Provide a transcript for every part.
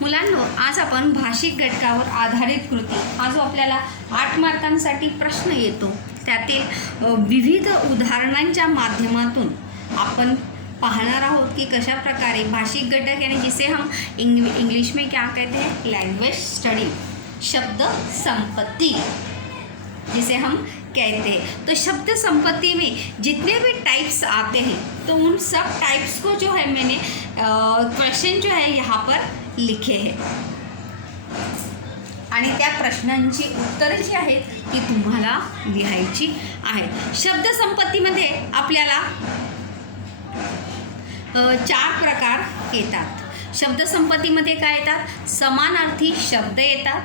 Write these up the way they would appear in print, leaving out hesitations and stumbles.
मुलांनो, आज आपण भाषिक घटकावर आधारित कृती हा जो आपल्याला 8 मार्कांसाठी प्रश्न येतो त्यातील विविध उदाहरणांच्या माध्यमातून आपण पाहणार आहोत कि कशा प्रकारे भाषिक घटक यानी जिसे हम इंग्लिश में क्या कहते हैं, लैंग्वेज स्टडी, शब्द संपत्ति जिसे हम कहते हैं। तो शब्द संपत्ति में जितने भी टाइप्स आते हैं तो उन सब टाइप्स को जो है मैंने क्वेश्चन जो है यहाँ पर लिखे हैं आणि त्या प्रश्नांची उत्तरे जी आहेत ती तुम्हाला लिहायची आहेत। शब्द संपत्तीमध्ये आपल्याला 4 प्रकार येतात। शब्द संपत्तीमध्ये काय येतात, समानार्थी शब्द येतात।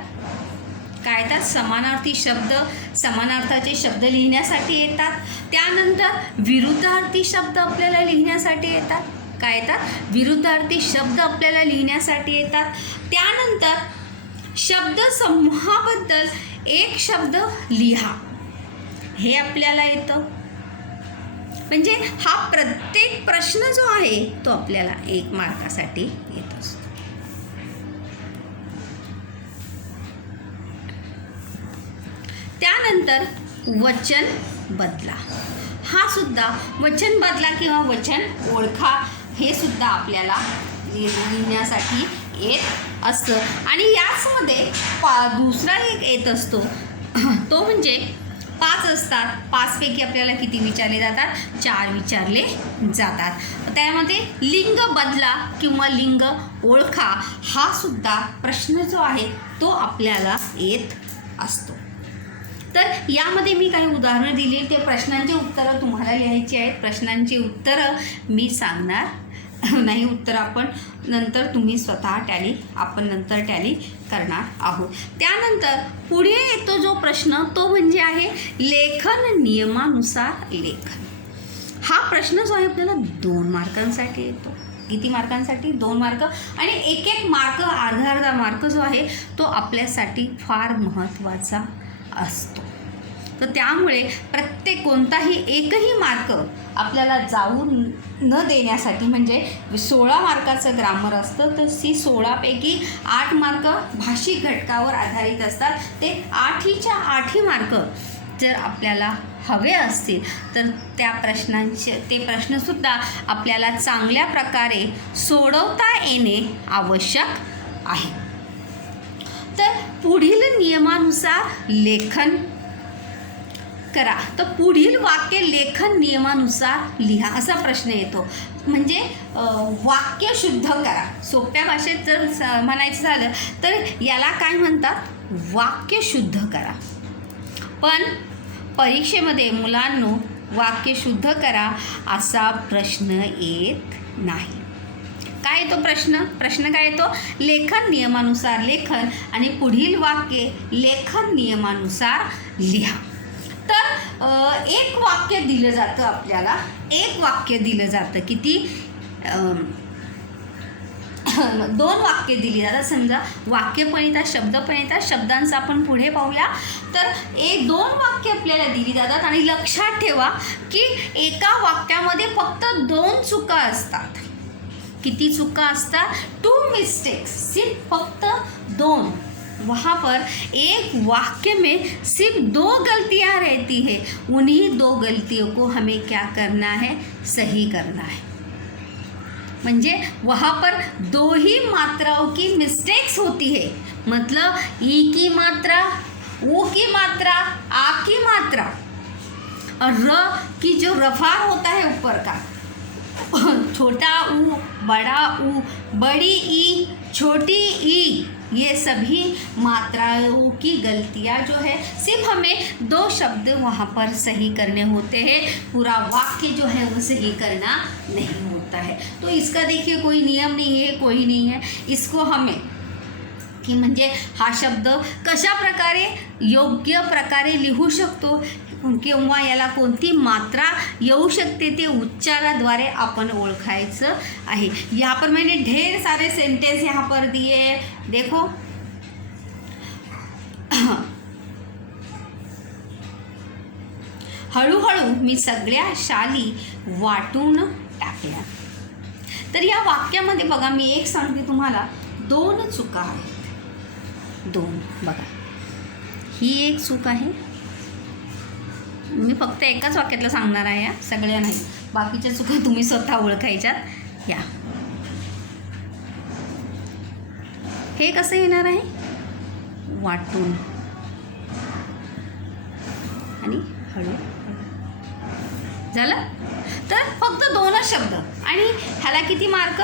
काय येतात, समानार्थी शब्द, समानार्थाचे शब्द लिहिण्यासाठी येतात। त्यानंतर विरुद्धार्थी शब्द आपल्याला लिहिण्यासाठी येतात। काय येतात, विरुद्धार्थी शब्द आपल्याला लिहिण्यासाठी येतात। त्यानंतर शब्द समूहाबद्दल एक शब्द लिहा हे आपल्याला येतं। म्हणजे हा प्रत्येक प्रश्न जो आहे तो आपल्याला 1 मार्कासाठी येत असतो। त्यानंतर वचन बदला, हा सुद्धा वचन बदला किंवा वचन ओळखा हे सुद्धा आपल्याला लिहिण्यासाठी येत असतं। आणि याचमध्ये दुसरा एक येत असतो तो म्हणजे 5 असतात। 5 पैकी आपल्याला किती विचारले जातात, 4 विचारले जातात। त्यामध्ये लिंग बदला किंवा लिंग ओळखा हा सुद्धा प्रश्न जो आहे तो आपल्याला येत असतो। तर यामध्ये मी काही उदाहरणं दिली, ते प्रश्नांची उत्तरं तुम्हाला लिहायची आहेत। प्रश्नांची उत्तरं मी सांगणार नाही, उत्तर आपण नंतर तुम्ही स्वतः आपण नंतर टॅली करणार आहोत। त्यानंतर पुढे येतो जो प्रश्न तो म्हणजे आहे लेखन नियमानुसार लेखन। हा प्रश्न जो आहे आपल्याला 2 मार्कांसाठी येतो। किती मार्कांसाठी, 2 मार्क। आणि एक मार्क, अर्धा मार्क जो आहे तो आपल्यासाठी फार महत्त्वाचा असतो। तर त्यामुळे प्रत्येक कोणताही एकही मार्क आपल्याला जाऊ न देण्यासाठी, म्हणजे 16 मार्काचं ग्रामर असतं तर 16 पैकी 8 मार्क भाषिक घटकावर आधारित असतात। ते 8च्या 8 मार्क जर आपल्याला हवे असतील तर त्या प्रश्नांचे ते प्रश्नसुद्धा आपल्याला चांगल्या प्रकारे सोडवता येणे आवश्यक आहे। तर पुढील नियमानुसार लेखन करा। तर पुढील वाक्य लेखन नियमानुसार लिहा असा प्रश्न येतो। म्हणजे वाक्य शुद्ध करा। सोप्या भाषेत जर म्हणायचं झालं तर याला काय म्हणतात, वाक्य शुद्ध करा। पण परीक्षेमध्ये मुलांनो वाक्य शुद्ध करा असा प्रश्न येत नाही। काय येतो प्रश्न काय येतो, लेखन नियमानुसार लेखन आणि पुढील वाक्य लेखन नियमानुसार लिहा। तर एक वाक्य दिलं जातं आपल्याला, एक वाक्य दिलं जातं, किती 2 वाक्य दिली जातात। समजा वाक्य पण येतात, शब्द पण येतात। शब्दांचं आपण पुढे पाहूया। तर 2 वाक्य आपल्याला दिली जातात आणि लक्षात ठेवा की एका वाक्यामध्ये फक्त 2 चुका असतात। किती चुका असतात, 2 मिस्टेक्स, सिर्फ फक्त 2। वहाँ पर एक वाक्य में सिर्फ 2 गलतियाँ रहती है। उन्हीं 2 गलतियों को हमें क्या करना है, सही करना है। म्हणजे वहाँ पर 2 ही मात्राओं की मिस्टेक्स होती है। मतलब ई की मात्रा, ऊ की मात्रा, आ की मात्रा और र की जो रफार होता है ऊपर का, छोटा ऊ, बड़ा ऊ, बड़ी ई, छोटी ई, ये सभी मात्राओं की गलतियाँ जो है सिर्फ हमें 2 शब्द वहाँ पर सही करने होते हैं। पूरा वाक्य जो है वो सही करना नहीं होता है। तो इसका देखिए कोई नियम नहीं है, कोई नहीं है। इसको हमें की म्हणजे हा शब्द कशा प्रकारे योग्य प्रकारे लिहू शकतो किंवा याला कोणती मात्रा येऊ शकते ते उच्चाराद्वारे आपण ओळखायचं आहे। यहाँ पर मैंने ढेर सारे सेंटेंस यहाँ पर दिए, देखो हळूहळू मी सगळ्या शाली वाटून टाकल्या। तर या वाक्यामध्ये बघा मी एक सांगते तुम्हाला, 2 चुका आहेत. 2 बघा, ही एक चूक आहे. मी फक्त एकाच वाक्यातलं सांगणार आहे, या सगळ्या नाही. बाकीच्या चुका तुम्ही स्वतः ओळखायच्यात. या हे कसं येणार आहे, वाटून आणि हळू. झालं. तर फक्त 2च शब्द आणि ह्याला किती मार्क,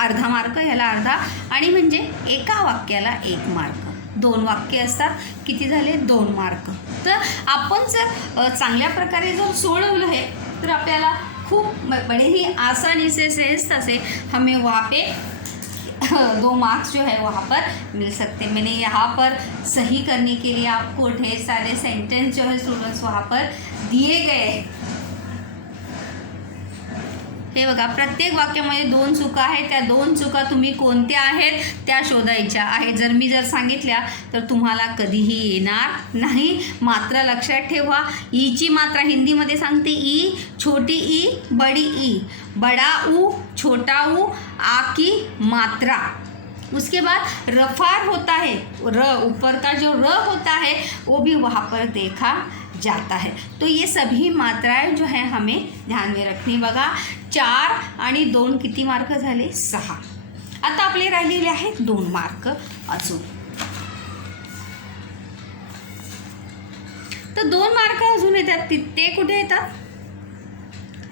अर्धा मार्क, ह्याला अर्धा. आणि म्हणजे एका वाक्याला 1 मार्क. 2 वाक्य असतात, किती झाले, 2 मार्क. तर आपण जर चांगल्या प्रकारे जर सोडवलं आहे तर आपल्याला खूप बड़े ही आसानी से सहजता से हमें वहाँ पे 2 मार्क्स जो है वहाँ पर मिल सकते. मैंने यहाँ पर सही करने के लिए आपको ढेर सारे सेंटेंस जो है स्टूडेंट्स वहाँ पर दिए गए. हे बघा, प्रत्येक वाक्यामध्ये 2 चुका आहेत. त्या 2 चुका तुम्ही कोणत्या आहेत त्या शोधायच्या आहेत. जर सांगितल्या तर तुम्हाला कधीही येणार नाही. मात्रा लक्षात ठेवा. ईची मात्रा हिंदीमध्ये सांगते ई, छोटी ई, बड़ी ई, बड़ा ऊ, छोटा ऊ, आ की मात्रा. उसके बाद रफार होता है, र ऊपर का जो र होता है वो भी वहाँ पर देखा जाता है. तो ये सभी मात्राएं जो है हमें ध्यान में रखनी. बघा, 4 आणि 2 किती मार्क झाले, 6. आता आपले राहिलेले आहेत 2 मार्क अजून. तर 2 मार्क अजून येतात, ते कुठे येतात.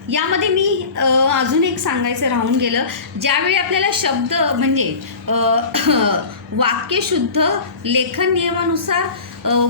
यामध्ये मी अजून एक सांगायचं राहून गेलं. ज्यावेळी आपल्याला शब्द म्हणजे वाक्यशुद्ध लेखन नियमानुसार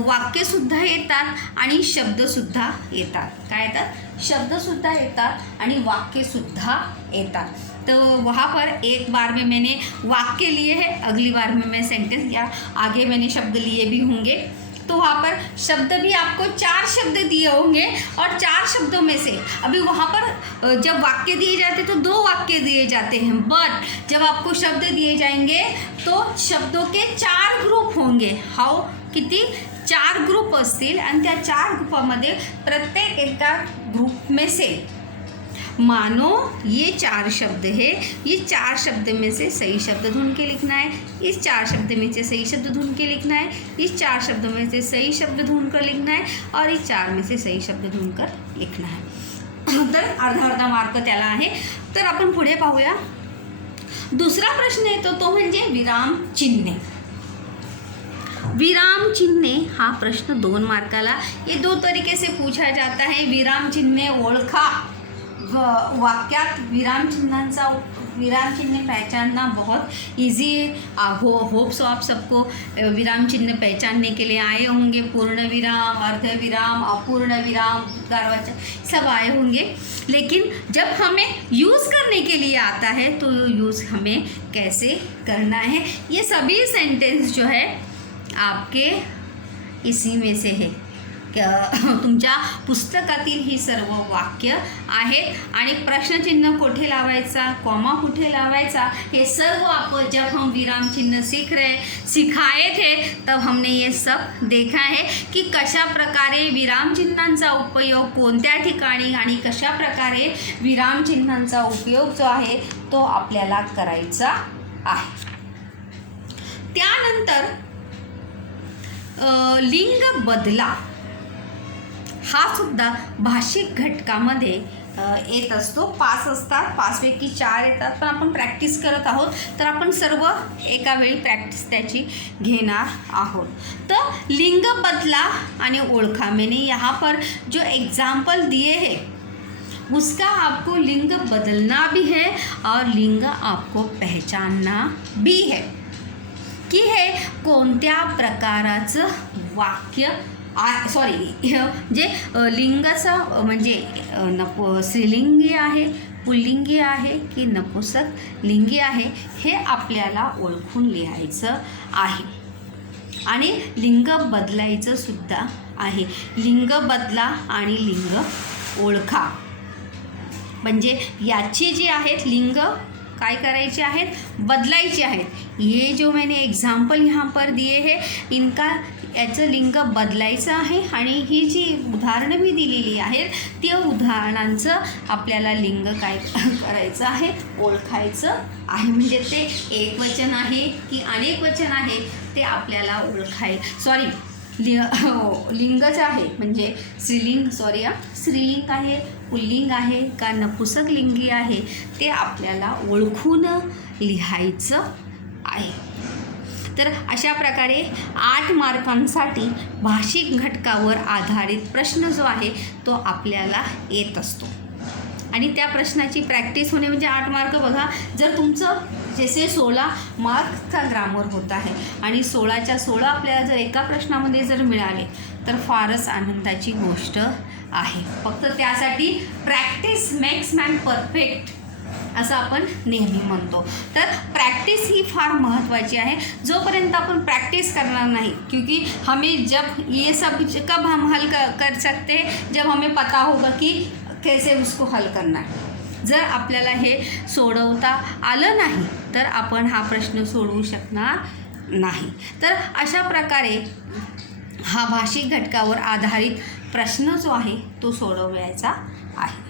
वाक्यसुद्धा येतात आणि शब्दसुद्धा येतात. काय येतात, शब्दसुद्धा येतात आणि वाक्यसुद्धा येतात. तो वहाँ पर एक बार में मैंने वाक्य लिए हैं, अगली बार में मैं सेंटेंस या आगे मैंने शब्द लिए भी होंगे. तो वहाँ पर शब्द भी आपको 4 शब्द दिए होंगे और 4 शब्दों में से अभी वहाँ पर जब वाक्य दिए जाते तो 2 वाक्य दिए जाते हैं. बट जब आपको शब्द दिए जाएंगे तो शब्दों के 4 ग्रुप होंगे. हाउ, किती, 4 ग्रुप असतील आणि त्या 4 ग्रुपामध्ये प्रत्येक एका ग्रुप में से मानो ये 4 शब्द है, ये 4 शब्द में से सही शब्द ढूंढ के लिखना है, इस 4 शब्द में से सही शब्द ढूंढ के लिखना है, इस 4 शब्द में से सही शब्द ढूंढ कर लिखना है और इस 4 में से सही शब्द ढूंढ कर लिखना है. तर अर्धा मार्क त्याला आहे. तर आपण पुढे पाहूया. दुसरा प्रश्न येतो तो म्हणजे विराम चिन्हे. विराम चिन्हे हा प्रश्न 2 मार्काला. ये 2 तरीके से पूछा जाता है. विराम चिन्हे ओळखा. वाक्यात विराम चिन्ह पहचानना बहुत इजी है. होप सो आप सबको विराम चिन्ह पहचानने के लिए आए होंगे. पूर्ण विराम, अर्ध विराम, अपूर्ण विराम, उद्गारवाचक सब आए होंगे. लेकिन जब हमें यूज़ करने के लिए आता है तो यूज़ हमें कैसे करना है, ये सभी सेंटेंस जो है आपके इसी में से है. तुमच्या पुस्तकातील ही सर्व वाक्य आहेत आणि प्रश्नचिन्ह कुठे लावायचा, कॉमा कुठे लावायचा, हे सर्व आपण जब हम विराम चिन्ह सिखाए थे तब हमने ये सब देखा है की कशा प्रकारे विराम चिन्हांचा उपयोग कोणत्या ठिकाणी आणि कशा प्रकारे विराम चिन्हांचा उपयोग जो आहे तो आपल्याला करायचा आहे. त्यानंतर लिंग बदला हा सुद्धा भाषिक घटकामध्ये येत असतो. 5 असतात, 5 पैकी 4 येतात. पण आपण प्रॅक्टिस करत आहोत तर आपण सर्व एका वेळी प्रॅक्टिस त्याची घेणार आहोत. तर लिंग बदला आणि ओळखा. मैंने यहाँ पर जो एग्जाम्पल दिए हैं उसका आपको लिंग बदलना भी है और लिंग आपको पहचानना भी है की हे कोणत्या प्रकाराचं वाक्य जे लिंगाचं म्हणजे स्त्रीलिंगी आहे, पुल्लिंगी आहे की नपुंसक लिंगी आहे हे आपल्याला ओळखून लिहायचं आहे. आणि लिंग बदलायचं सुद्धा आहे. लिंग बदला आणि लिंग ओळखा म्हणजे याची जी आहेत लिंग काय करायचे आहेत, बदलायचे आहेत। ये जो मैंने एग्जाम्पल यहाँ पर दिए है इनका याचं लिंग बदलायचं आहे आणि ही जी उदाहरणं मी दिलेली आहेत त्या उदाहरणांचं आपल्याला लिंग काय करायचं आहे, ओळखायचं आहे। म्हणजे ते एकवचन आहे की अनेक वचन आहे ते आपल्याला लिंगच आहे म्हणजे स्त्रीलिंग आहे, पुल्लिंग आहे का नपुसकलिंगी आहे ते आपल्याला ओळखून लिहायचं आहे। तर अशा प्रकारे 8 मार्कांसाठी भाषिक घटकावर आधारित प्रश्न जो आहे तो आपल्याला येत असतो आणि त्या प्रश्नाची प्रॅक्टिस होणे म्हणजे 8 मार्क बघा। जर तुमचं जसे 16 मार्कचा ग्रामर होत आहे आणि 16च्या 16 आपल्याला जर एका प्रश्नामध्ये जर मिळाले तर फारच आनंदाची गोष्ट आहे। फक्त त्यासाठी प्रॅक्टिस मेक्स मॅन परफेक्ट असं आपण नेहमी म्हणतो। तर प्रैक्टिस ही फार महत्त्वाची आहे। जोपर्यंत आपण प्रैक्टिस करणार नहीं, क्योंकि हमें जब ये सब कब हम हल कर सकते हैं, जब हमें पता होगा कि कैसे उसको हल करना है। जर आपल्याला हे सोडवता आलं नाही तर आपण हा प्रश्न सोडवू शकणार नाही। तर अशा प्रकारे हा भाषिक घटकावर आधारित प्रश्न जो आहे तो सोडवायचा आहे।